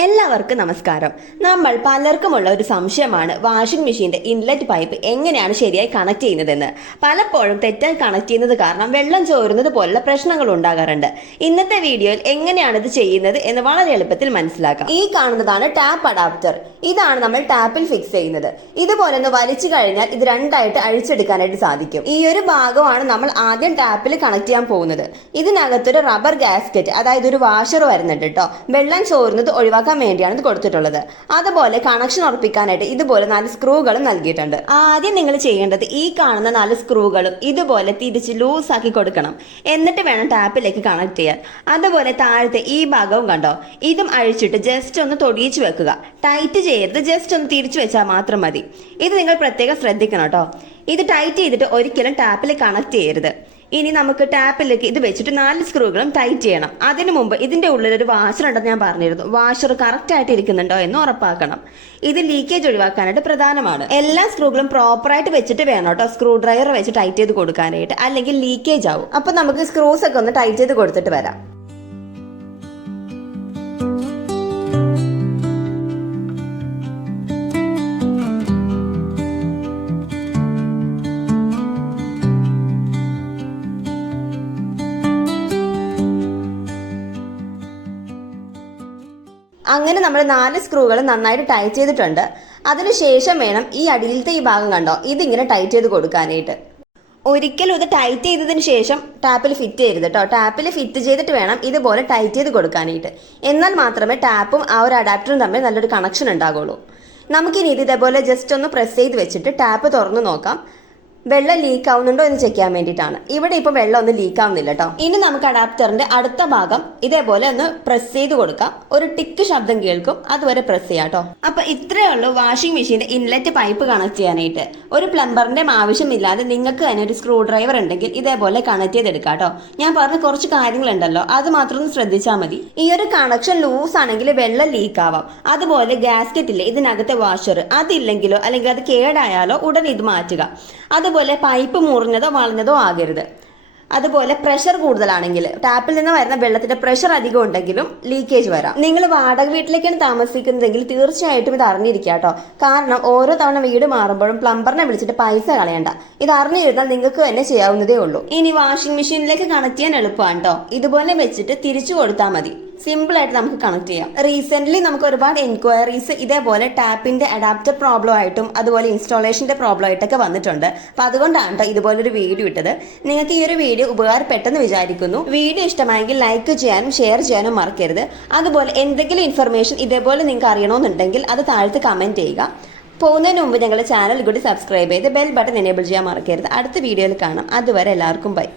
എല്ലാവർക്കും നമസ്കാരം. നമ്മൾ പലർക്കുമുള്ള ഒരു സംശയമാണ് വാഷിംഗ് മെഷീന്റെ ഇൻലെറ്റ് പൈപ്പ് എങ്ങനെയാണ് ശരിയായി കണക്ട് ചെയ്യുന്നതെന്ന്. പലപ്പോഴും തെറ്റായി കണക്ട് ചെയ്യുന്നത് കാരണം വെള്ളം ചോരുന്നത് പോലുള്ള പ്രശ്നങ്ങൾ ഉണ്ടാകാറുണ്ട്. ഇന്നത്തെ വീഡിയോയിൽ എങ്ങനെയാണ് ഇത് ചെയ്യുന്നത് എന്ന് വളരെ എളുപ്പത്തിൽ മനസ്സിലാക്കാം. ഈ കാണുന്നതാണ് ടാപ്പ് അഡാപ്റ്റർ. ഇതാണ് നമ്മൾ ടാപ്പിൽ ഫിക്സ് ചെയ്യുന്നത്. ഇതുപോലെ ഒന്ന് വലിച്ചു കഴിഞ്ഞാൽ ഇത് രണ്ടായിട്ട് അഴിച്ചെടുക്കാനായിട്ട് സാധിക്കും. ഈ ഒരു ഭാഗമാണ് നമ്മൾ ആദ്യം ടാപ്പിൽ കണക്ട് ചെയ്യാൻ പോകുന്നത്. ഇതിനകത്തൊരു റബ്ബർ ഗാസ്കറ്റ്, അതായത് ഒരു വാഷർ വരുന്നുണ്ട് കേട്ടോ. വെള്ളം ചോരുന്നത് ഒഴിവാക്കാൻ വേണ്ടിയാണ് ഇത് കൊടുത്തിട്ടുള്ളത്. അതുപോലെ കണക്ഷൻ ഉറപ്പിക്കാനായിട്ട് ഇതുപോലെ 4 സ്ക്രൂകളും നൽകിയിട്ടുണ്ട്. ആദ്യം നിങ്ങൾ ചെയ്യേണ്ടത് ഈ കാണുന്ന 4 സ്ക്രൂകളും ഇതുപോലെ തിരിച്ച് ലൂസ് ആക്കി കൊടുക്കണം. എന്നിട്ട് വേണം ടാപ്പിലേക്ക് കണക്ട് ചെയ്യാൻ. അതുപോലെ താഴത്തെ ഈ ഭാഗവും കണ്ടോ, ഇതും അഴിച്ചിട്ട് ജസ്റ്റ് ഒന്ന് തൊടിയിച്ച് വെക്കുക. ടൈറ്റ് ചെയ്യരുത്, ജസ്റ്റ് ഒന്ന് തിരിച്ചു വെച്ചാൽ മാത്രം മതി. ഇത് നിങ്ങൾ പ്രത്യേകം ശ്രദ്ധിക്കണം കേട്ടോ. ഇത് ടൈറ്റ് ചെയ്തിട്ട് ഒരിക്കലും ടാപ്പിൽ കണക്ട് ചെയ്യരുത്. ഇനി നമുക്ക് ടാപ്പിലേക്ക് ഇത് വെച്ചിട്ട് 4 സ്ക്രൂകളും ടൈറ്റ് ചെയ്യണം. അതിനു മുമ്പ് ഇതിന്റെ ഉള്ളിൽ ഒരു വാഷർ ഉണ്ടെന്ന് ഞാൻ പറഞ്ഞിരുന്നു. വാഷർ കറക്റ്റ് ആയിട്ട് ഇരിക്കുന്നുണ്ടോ എന്ന് ഉറപ്പാക്കണം. ഇത് ലീക്കേജ് ഒഴിവാക്കാനായിട്ട് പ്രധാനമാണ്. എല്ലാ സ്ക്രൂകളും പ്രോപ്പറായിട്ട് വെച്ചിട്ട് വേണം കേട്ടോ സ്ക്രൂ ഡ്രൈവർ വെച്ച് ടൈറ്റ് ചെയ്ത് കൊടുക്കാനായിട്ട്, അല്ലെങ്കിൽ ലീക്കേജ് ആവും. അപ്പൊ നമുക്ക് സ്ക്രൂസ് ഒക്കെ ഒന്ന് ടൈറ്റ് ചെയ്ത് കൊടുത്തിട്ട് വരാം. അങ്ങനെ നമ്മൾ 4 സ്ക്രൂകൾ നന്നായിട്ട് ടൈറ്റ് ചെയ്തിട്ടുണ്ട്. അതിനുശേഷം വേണം ഈ അടിയിലത്തെ ഈ ഭാഗം കണ്ടോ, ഇതിങ്ങനെ ടൈറ്റ് ചെയ്ത് കൊടുക്കാനായിട്ട്. ഒരിക്കലും ഇത് ടൈറ്റ് ചെയ്തതിന് ശേഷം ടാപ്പിൽ ഫിറ്റ് ചെയ്യരുത് കേട്ടോ. ടാപ്പിൽ ഫിറ്റ് ചെയ്തിട്ട് വേണം ഇതുപോലെ ടൈറ്റ് ചെയ്ത് കൊടുക്കാനായിട്ട്. എന്നാൽ മാത്രമേ ടാപ്പും ആ ഒരു അഡാപ്റ്ററും തമ്മിൽ നല്ലൊരു കണക്ഷൻ ഉണ്ടാകുള്ളൂ. നമുക്കിനി ഇത് ഇതേപോലെ ജസ്റ്റ് ഒന്ന് പ്രസ് ചെയ്ത് വെച്ചിട്ട് ടാപ്പ് തുറന്നു നോക്കാം. വെള്ളം ലീക്ക് ആവുന്നുണ്ടോ എന്ന് ചെക്ക് ചെയ്യാൻ വേണ്ടിയിട്ടാണ്. ഇവിടെ ഇപ്പൊ വെള്ളം ഒന്നും ലീക്ക് ആവുന്നില്ല കേട്ടോ. ഇനി നമുക്ക് അഡാപ്റ്ററിന്റെ അടുത്ത ഭാഗം ഇതേപോലെ ഒന്ന് പ്രസ് ചെയ്ത് കൊടുക്കാം. ഒരു ടിക്ക് ശബ്ദം കേൾക്കും, അതുവരെ പ്രസ് ചെയ്യാം കേട്ടോ. അപ്പൊ ഇത്രയേ ഉള്ളൂ വാഷിംഗ് മെഷീന്റെ ഇൻലെറ്റ് പൈപ്പ് കണക്ട് ചെയ്യാനായിട്ട്. ഒരു പ്ലംബറിന്റെ ആവശ്യമില്ലാതെ നിങ്ങൾക്ക് തന്നെ ഒരു സ്ക്രൂ ഡ്രൈവർ ഉണ്ടെങ്കിൽ ഇതേപോലെ കണക്ട് ചെയ്തെടുക്കാം കേട്ടോ. ഞാൻ പറഞ്ഞ കുറച്ച് കാര്യങ്ങളുണ്ടല്ലോ, അത് മാത്രം ഒന്ന് ശ്രദ്ധിച്ചാൽ മതി. ഈ ഒരു കണക്ഷൻ ലൂസ് ആണെങ്കിൽ വെള്ളം ലീക്ക് ആവാം. അതുപോലെ ഗാസ്കറ്റില്ലേ ഇതിനകത്തെ വാഷർ, അതില്ലെങ്കിലോ അല്ലെങ്കിൽ അത് കേടായാലോ ഉടനെ ഇത് മാറ്റുക. അതുപോലെ പൈപ്പ് മുറിഞ്ഞതോ വളഞ്ഞതോ ആകരുത്. അതുപോലെ പ്രഷർ കൂടുതലാണെങ്കിൽ, ടാപ്പിൽ നിന്ന് വരുന്ന വെള്ളത്തിന്റെ പ്രഷർ അധികം ഉണ്ടെങ്കിലും ലീക്കേജ് വരാം. നിങ്ങൾ വാടക വീട്ടിലേക്കാണ് താമസിക്കുന്നതെങ്കിൽ തീർച്ചയായിട്ടും ഇത് അറിഞ്ഞിരിക്കുക കേട്ടോ. കാരണം ഓരോ തവണ വീട് മാറുമ്പോഴും പ്ലംബറിനെ വിളിച്ചിട്ട് പൈസ കളയണ്ട. ഇത് അറിഞ്ഞിരുന്നാൽ നിങ്ങൾക്ക് തന്നെ ചെയ്യാവുന്നതേ ഉള്ളൂ. ഇനി വാഷിംഗ് മെഷീനിലേക്ക് കണക്ട് ചെയ്യാൻ എളുപ്പമാണ് കേട്ടോ. ഇതുപോലെ വെച്ചിട്ട് തിരിച്ചു കൊടുത്താൽ മതി. സിമ്പിൾ ആയിട്ട് നമുക്ക് കണക്ട് ചെയ്യാം. റീസെന്റ് നമുക്ക് ഒരുപാട് എൻക്വയറീസ് ഇതേപോലെ ടാപ്പിന്റെ അഡാപ്റ്റർ പ്രോബ്ലം ആയിട്ടും അതുപോലെ ഇൻസ്റ്റാളേഷന്റെ പ്രോബ്ലം ആയിട്ടൊക്കെ വന്നിട്ടുണ്ട്. അപ്പൊ അതുകൊണ്ടാണ് കേട്ടോ ഇതുപോലൊരു വീഡിയോ ഇട്ടത്. നിങ്ങൾക്ക് ഈ ഒരു വീഡിയോ ഉപകാരപ്പെട്ടെന്ന് വിചാരിക്കുന്നു. വീഡിയോ ഇഷ്ടമായെങ്കിൽ ലൈക്ക് ചെയ്യാനും ഷെയർ ചെയ്യാനും മറക്കരുത്. അതുപോലെ എന്തെങ്കിലും ഇൻഫർമേഷൻ ഇതേപോലെ നിങ്ങൾക്ക് അറിയണമെന്നുണ്ടെങ്കിൽ അത് താഴത്ത് കമന്റ് ചെയ്യുക. പോകുന്നതിന് മുമ്പ് ഞങ്ങളുടെ ചാനൽ കൂടി സബ്സ്ക്രൈബ് ചെയ്ത് ബെൽ ബട്ടൺ എനേബിൾ ചെയ്യാൻ മറക്കരുത്. അടുത്ത വീഡിയോയിൽ കാണാം. അതുവരെ എല്ലാവർക്കും ബൈ.